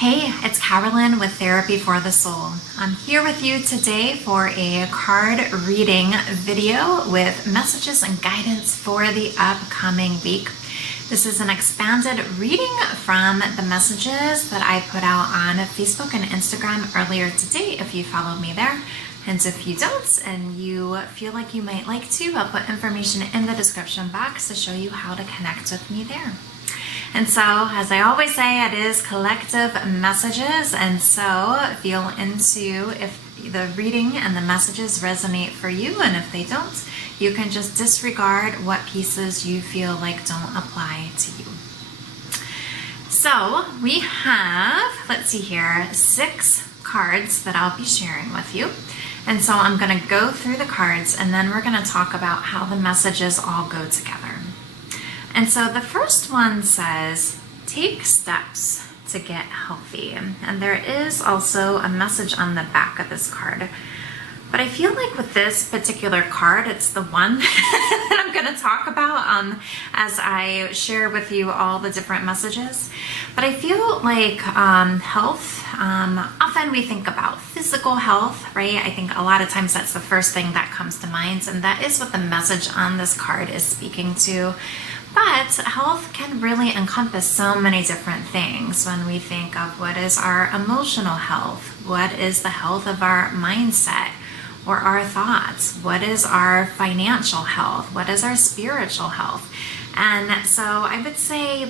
Hey, it's Carolyn with Therapy for the Soul. I'm here with you today for a card reading video with messages and guidance for the upcoming week. This is an expanded reading from the messages that I put out on Facebook and Instagram earlier today if you follow me there. And if you don't and you feel like you might like to, I'll put information in the description box to show you how to connect with me there. And so, as I always say, it is collective messages, and so feel into if the reading and the messages resonate for you, and if they don't, you can just disregard what pieces you feel like don't apply to you. So, we have, let's see here, 6 cards that I'll be sharing with you. And so I'm going to go through the cards, and then we're going to talk about how the messages all go together. And so the first one says, take steps to get healthy. And there is also a message on the back of this card. But I feel like with this particular card, it's the one that I'm going to talk about as I share with you all the different messages. But I feel like health, often we think about physical health, right? I think a lot of times that's the first thing that comes to mind. And that is what the message on this card is speaking to. But health can really encompass so many different things when we think of what is our emotional health, what is the health of our mindset or our thoughts, what is our financial health, what is our spiritual health. And so I would say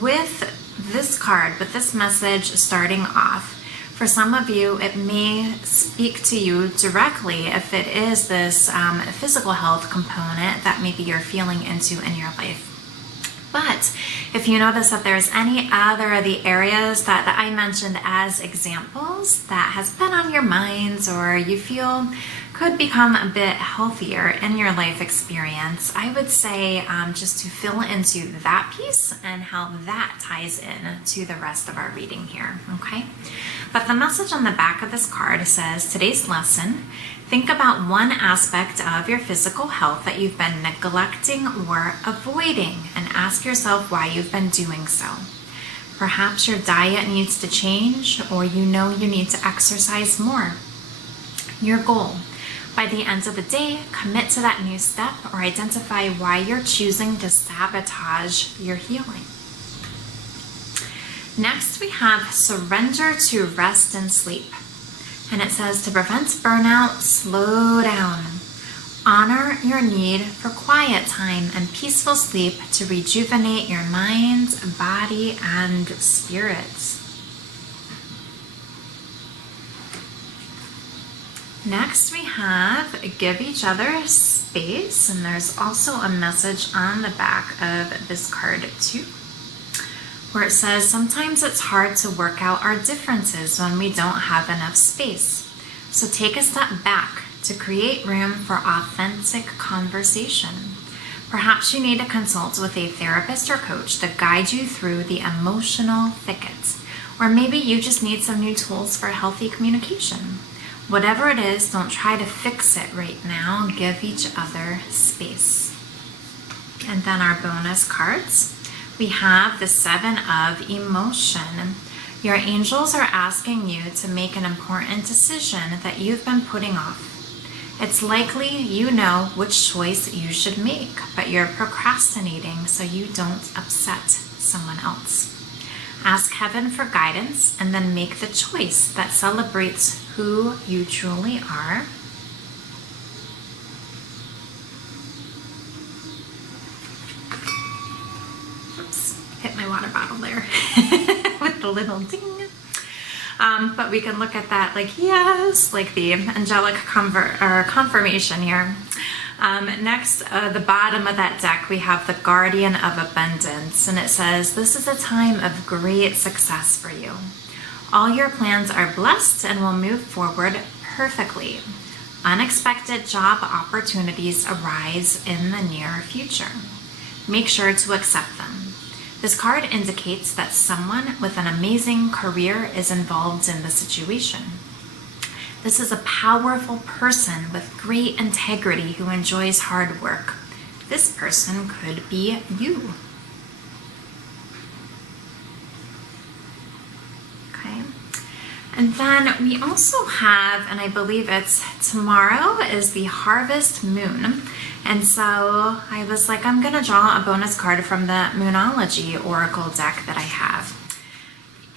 with this card, with this message starting off, for some of you, it may speak to you directly if it is this physical health component that maybe you're feeling into in your life. But if you notice that there's any other of the areas that I mentioned as examples that has been on your minds or you feel could become a bit healthier in your life experience, I would say just to fill into that piece and how that ties in to the rest of our reading here, okay? But the message on the back of this card says, today's lesson, think about one aspect of your physical health that you've been neglecting or avoiding and ask yourself why you've been doing so. Perhaps your diet needs to change or you know you need to exercise more. Your goal. By the end of the day, commit to that new step or identify why you're choosing to sabotage your healing. Next, we have surrender to rest and sleep. And it says to prevent burnout, slow down. Honor your need for quiet time and peaceful sleep to rejuvenate your mind, body, and spirit. Next, we have give each other space, and there's also a message on the back of this card too, where it says sometimes it's hard to work out our differences when we don't have enough space. So take a step back to create room for authentic conversation. Perhaps you need to consult with a therapist or coach to guide you through the emotional thickets, or maybe you just need some new tools for healthy communication. Whatever it is, don't try to fix it right now. Give each other space. And then our bonus cards. We have the 7 of emotion. Your angels are asking you to make an important decision that you've been putting off. It's likely you know which choice you should make, but you're procrastinating so you don't upset someone else. Ask heaven for guidance and then make the choice that celebrates who you truly are. Oops, hit my water bottle there with the little ding. But we can look at that like, yes, like the angelic confirmation here. Next, the bottom of that deck, we have the Guardian of Abundance, and it says, this is a time of great success for you. All your plans are blessed and will move forward perfectly. Unexpected job opportunities arise in the near future. Make sure to accept them. This card indicates that someone with an amazing career is involved in the situation. This is a powerful person with great integrity who enjoys hard work. This person could be you. And then we also have, and I believe it's tomorrow is the harvest moon. And so I was like, I'm gonna draw a bonus card from the Moonology Oracle deck that I have.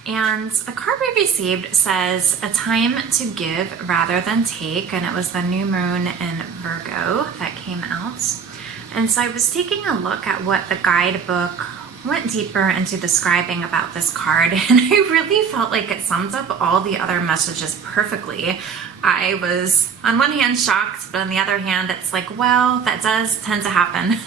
And the card we received says, a time to give rather than take, and it was the new moon in Virgo that came out. And so I was taking a look at what the guidebook went deeper into describing about this card, and I really felt like it sums up all the other messages perfectly. I was on one hand shocked, but on the other hand, it's like, well, that does tend to happen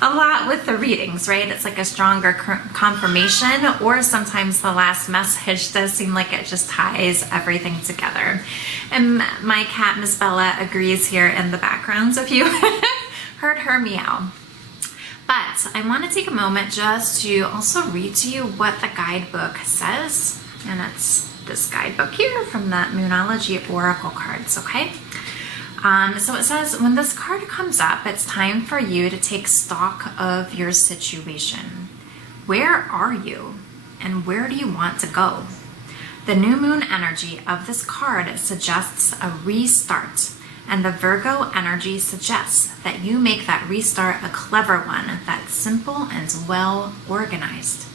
a lot with the readings, right? It's like a stronger confirmation, or sometimes the last message does seem like it just ties everything together. And my cat, Miss Bella, agrees here in the background if you heard her meow. But I want to take a moment just to also read to you what the guidebook says, and it's this guidebook here from the Moonology Oracle cards, okay? So it says, when this card comes up, it's time for you to take stock of your situation. Where are you, and where do you want to go? The new moon energy of this card suggests a restart, and the Virgo energy suggests that you make that restart a clever one that's simple and well organized.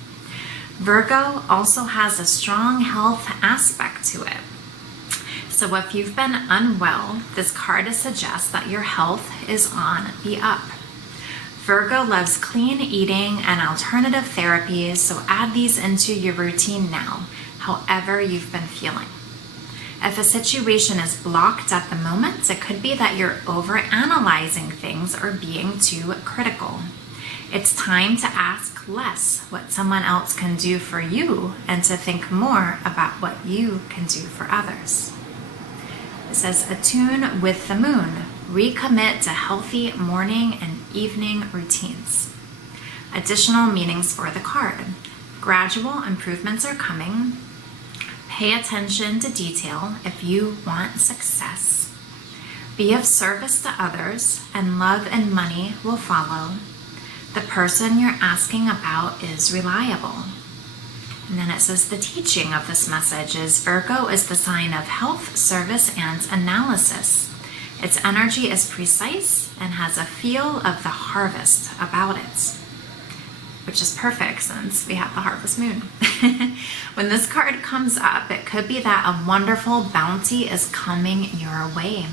Virgo also has a strong health aspect to it. So if you've been unwell, this card suggests that your health is on the up. Virgo loves clean eating and alternative therapies, so add these into your routine now, however you've been feeling. If a situation is blocked at the moment, it could be that you're overanalyzing things or being too critical. It's time to ask less what someone else can do for you and to think more about what you can do for others. It says, attune with the moon. Recommit to healthy morning and evening routines. Additional meanings for the card. Gradual improvements are coming. Pay attention to detail if you want success. Be of service to others, and love and money will follow. The person you're asking about is reliable. And then it says the teaching of this message is Virgo is the sign of health, service, and analysis. Its energy is precise and has a feel of the harvest about it, which is perfect since we have the harvest moon. When this card comes up, it could be that a wonderful bounty is coming your way.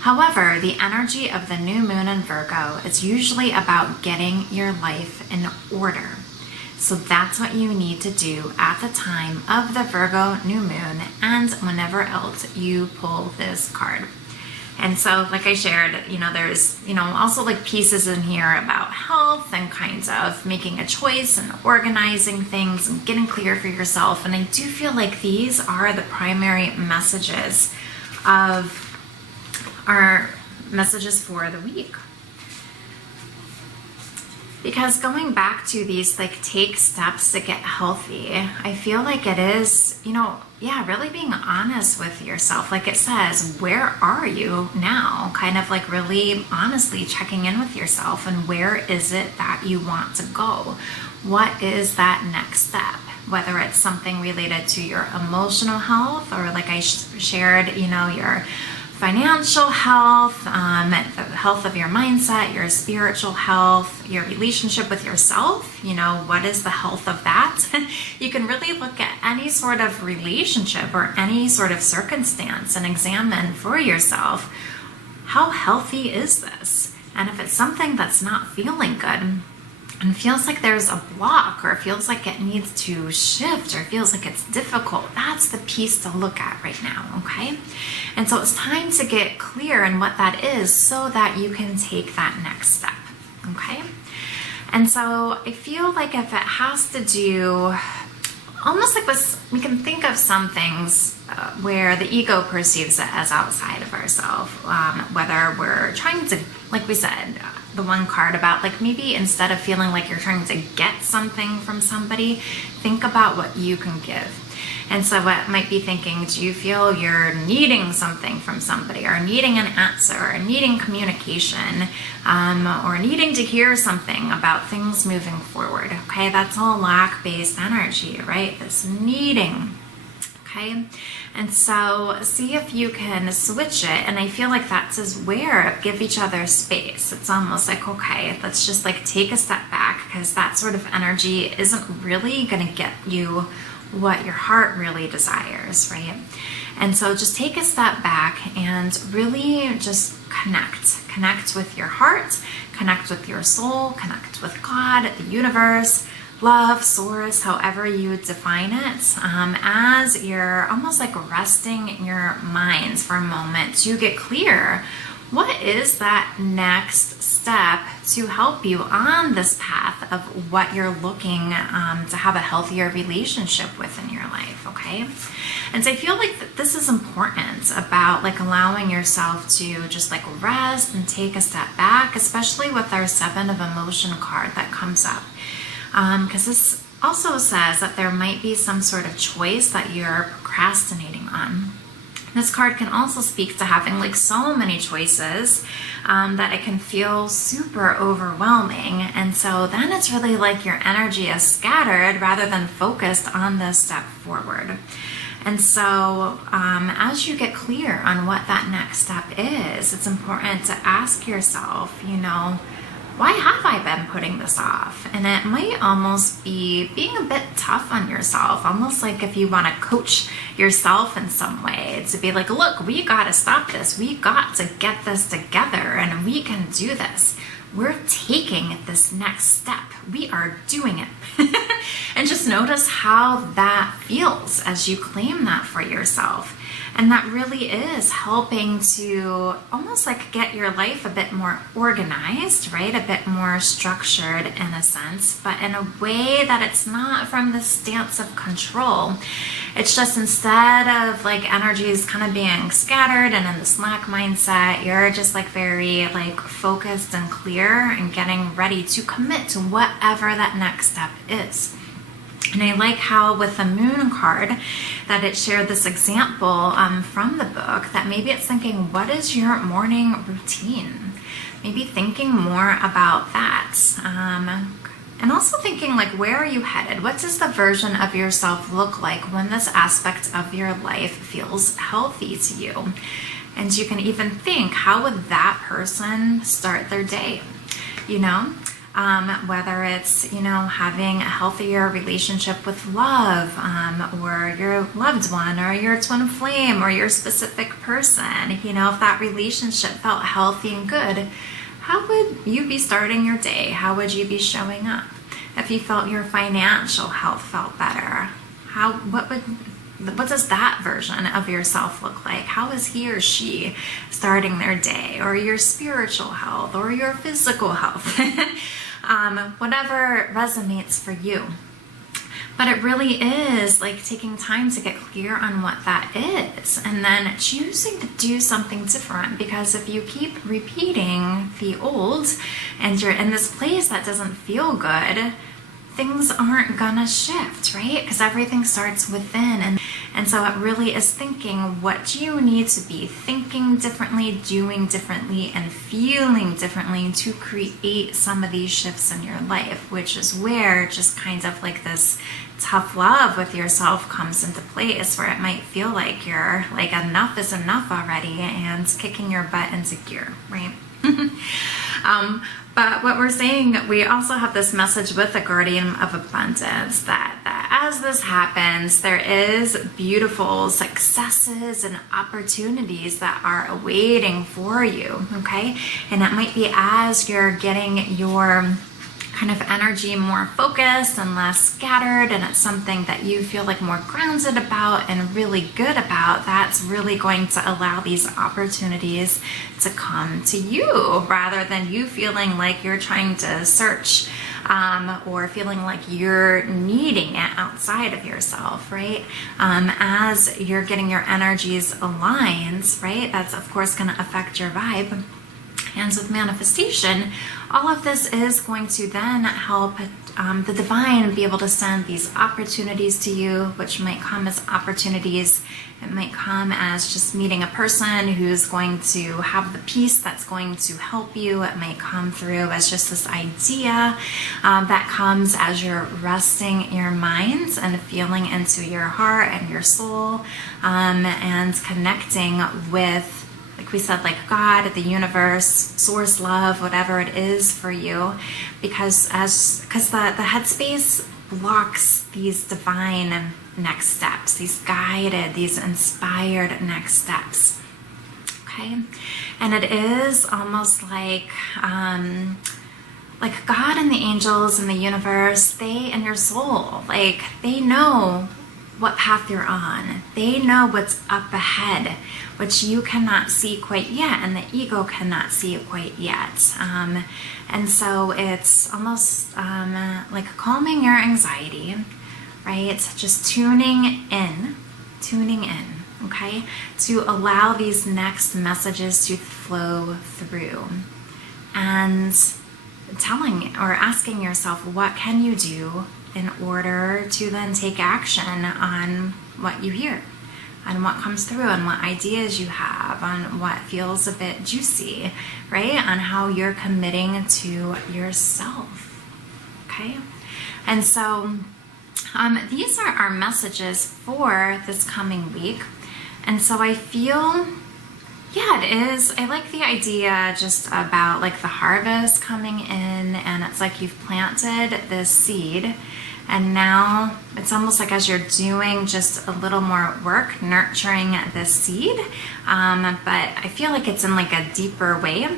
However, the energy of the new moon in Virgo is usually about getting your life in order. So that's what you need to do at the time of the Virgo new moon and whenever else you pull this card. And so, like I shared, there's, also like pieces in here about health and kinds of making a choice and organizing things and getting clear for yourself. And I do feel like these are the primary messages of our messages for the week. Because going back to these, like, take steps to get healthy, I feel like it is, really being honest with yourself. Like it says, where are you now? Kind of like really honestly checking in with yourself, and where is it that you want to go? What is that next step? Whether it's something related to your emotional health, or like I shared, your financial health, the health of your mindset, your spiritual health, your relationship with yourself, what is the health of that? You can really look at any sort of relationship or any sort of circumstance and examine for yourself, how healthy is this? And if it's something that's not feeling good, and feels like there's a block, or feels like it needs to shift, or feels like it's difficult, that's the piece to look at right now, okay? And so it's time to get clear in what that is so that you can take that next step, okay? And so I feel like if it has to do, almost like we can think of some things where the ego perceives it as outside of ourselves, whether we're trying to, like we said, the one card about like maybe instead of feeling like you're trying to get something from somebody, think about what you can give. And so what might be thinking, do you feel you're needing something from somebody, or needing an answer, or needing communication, or needing to hear something about things moving forward? Okay, that's all lack-based energy, right? This needing. okay? And so see if you can switch it. And I feel like that's as where give each other space. It's almost like, okay, let's just like take a step back, because that sort of energy isn't really going to get you what your heart really desires, right? And so just take a step back and really just connect with your heart, connect with your soul, connect with God, the universe, love, source, however you define it, as you're almost like resting your minds for a moment to get clear. What is that next step to help you on this path of what you're looking to have a healthier relationship with in your life, okay? And so I feel like this is important about like allowing yourself to just like rest and take a step back, especially with our 7 of Emotion card that comes up. Because this also says that there might be some sort of choice that you're procrastinating on. This card can also speak to having like so many choices that it can feel super overwhelming. And so then it's really like your energy is scattered rather than focused on this step forward. And so as you get clear on what that next step is, it's important to ask yourself, you know, why have I been putting this off? And it might almost be being a bit tough on yourself, almost like if you want to coach yourself in some way, to be like, look, we got to stop this. We got to get this together, and we can do this. We're taking this next step. We are doing it. And just notice how that feels as you claim that for yourself. And that really is helping to almost like get your life a bit more organized, right? A bit more structured in a sense, but in a way that it's not from the stance of control. It's just instead of like energies kind of being scattered and in the slack mindset, you're just like very like focused and clear and getting ready to commit to whatever that next step is. And I like how with the Moon card that it shared this example from the book, that maybe it's thinking, what is your morning routine? Maybe thinking more about that. And also thinking like, where are you headed? What does the version of yourself look like when this aspect of your life feels healthy to you? And you can even think, how would that person start their day? You know? Whether it's, you know, having a healthier relationship with love, or your loved one, or your twin flame, or your specific person, you know, if that relationship felt healthy and good, how would you be starting your day? How would you be showing up? If you felt your financial health felt better, what does that version of yourself look like? How is he or she starting their day? Or your spiritual health, or your physical health? Whatever resonates for you. But it really is like taking time to get clear on what that is, and then choosing to do something different. Because if you keep repeating the old and you're in this place that doesn't feel good, things aren't gonna shift, right? Because everything starts within. And so it really is thinking, what do you need to be thinking differently, doing differently, and feeling differently to create some of these shifts in your life, which is where just kind of like this tough love with yourself comes into place, where it might feel like you're like, enough is enough already, and kicking your butt into gear, right? But what we're saying, we also have this message with the Guardian of Abundance that as this happens, there is beautiful successes and opportunities that are awaiting for you, okay? And that might be as you're getting your kind of energy more focused and less scattered, and it's something that you feel like more grounded about and really good about, that's really going to allow these opportunities to come to you, rather than you feeling like you're trying to search or feeling like you're needing it outside of yourself, right? As you're getting your energies aligned, right, that's of course going to affect your vibe. And with manifestation, all of this is going to then help the divine be able to send these opportunities to you, which might come as opportunities. It might come as just meeting a person who's going to have the peace that's going to help you. It might come through as just this idea that comes as you're resting your minds and feeling into your heart and your soul, and connecting with, like we said, like God, the universe, source, love, whatever it is for you, because the headspace blocks these divine next steps, these guided, these inspired next steps. Okay, and it is almost like God and the angels and the universe, they and your soul, like they know what path you're on. They know what's up ahead, which you cannot see quite yet, and the ego cannot see quite yet. And so it's almost like calming your anxiety, right? Just tuning in, okay? To allow these next messages to flow through. And telling or asking yourself, what can you do in order to then take action on what you hear, on what comes through, on what ideas you have, on what feels a bit juicy, right? On how you're committing to yourself, okay? And so these are our messages for this coming week. And so I feel, yeah, it is. I like the idea just about like the harvest coming in, and it's like you've planted this seed, and now it's almost like as you're doing just a little more work nurturing this seed, but I feel like it's in like a deeper way,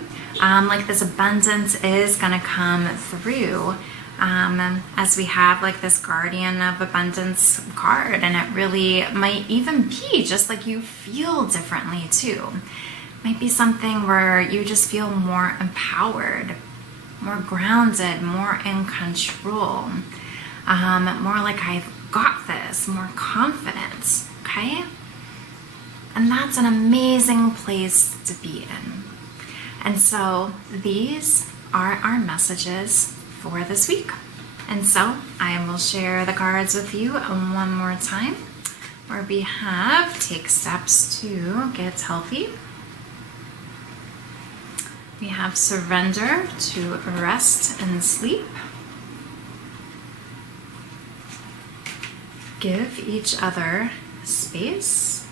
like this abundance is gonna come through, as we have like this guardian of abundance card, and it really might even be just like you feel differently too. Might be something where you just feel more empowered, more grounded, more in control, more like I've got this, more confident, okay? And that's an amazing place to be in. And so these are our messages for this week. And so I will share the cards with you one more time, where we have take steps to get healthy. We have surrender to rest and sleep. Give each other space.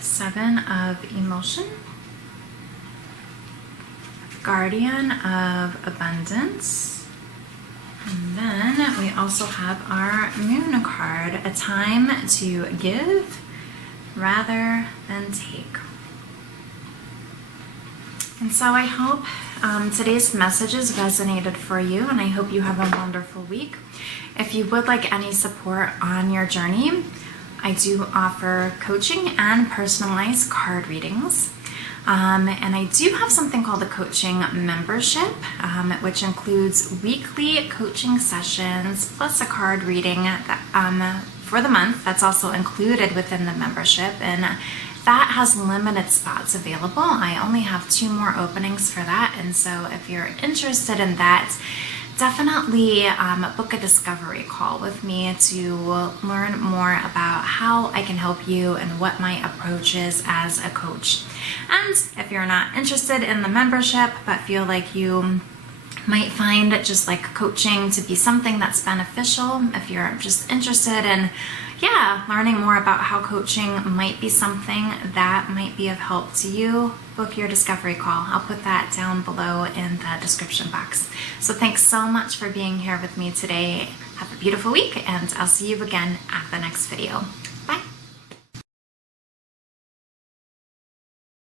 7 of emotion. Guardian of abundance. And then we also have our moon card, a time to give rather than take. And so I hope today's messages resonated for you, and I hope you have a wonderful week. If you would like any support on your journey, I do offer coaching and personalized card readings. And I do have something called the coaching membership, which includes weekly coaching sessions plus a card reading that, for the month. That's also included within the membership, and that has limited spots available. I only have 2 more openings for that, and so if you're interested in that, definitely book a discovery call with me to learn more about how I can help you and what my approach is as a coach. And if you're not interested in the membership but feel like you might find just like coaching to be something that's beneficial, if you're just interested in learning more about how coaching might be something that might be of help to you, book your discovery call. I'll put that down below in the description box. So thanks so much for being here with me today. Have a beautiful week, and I'll see you again at the next video.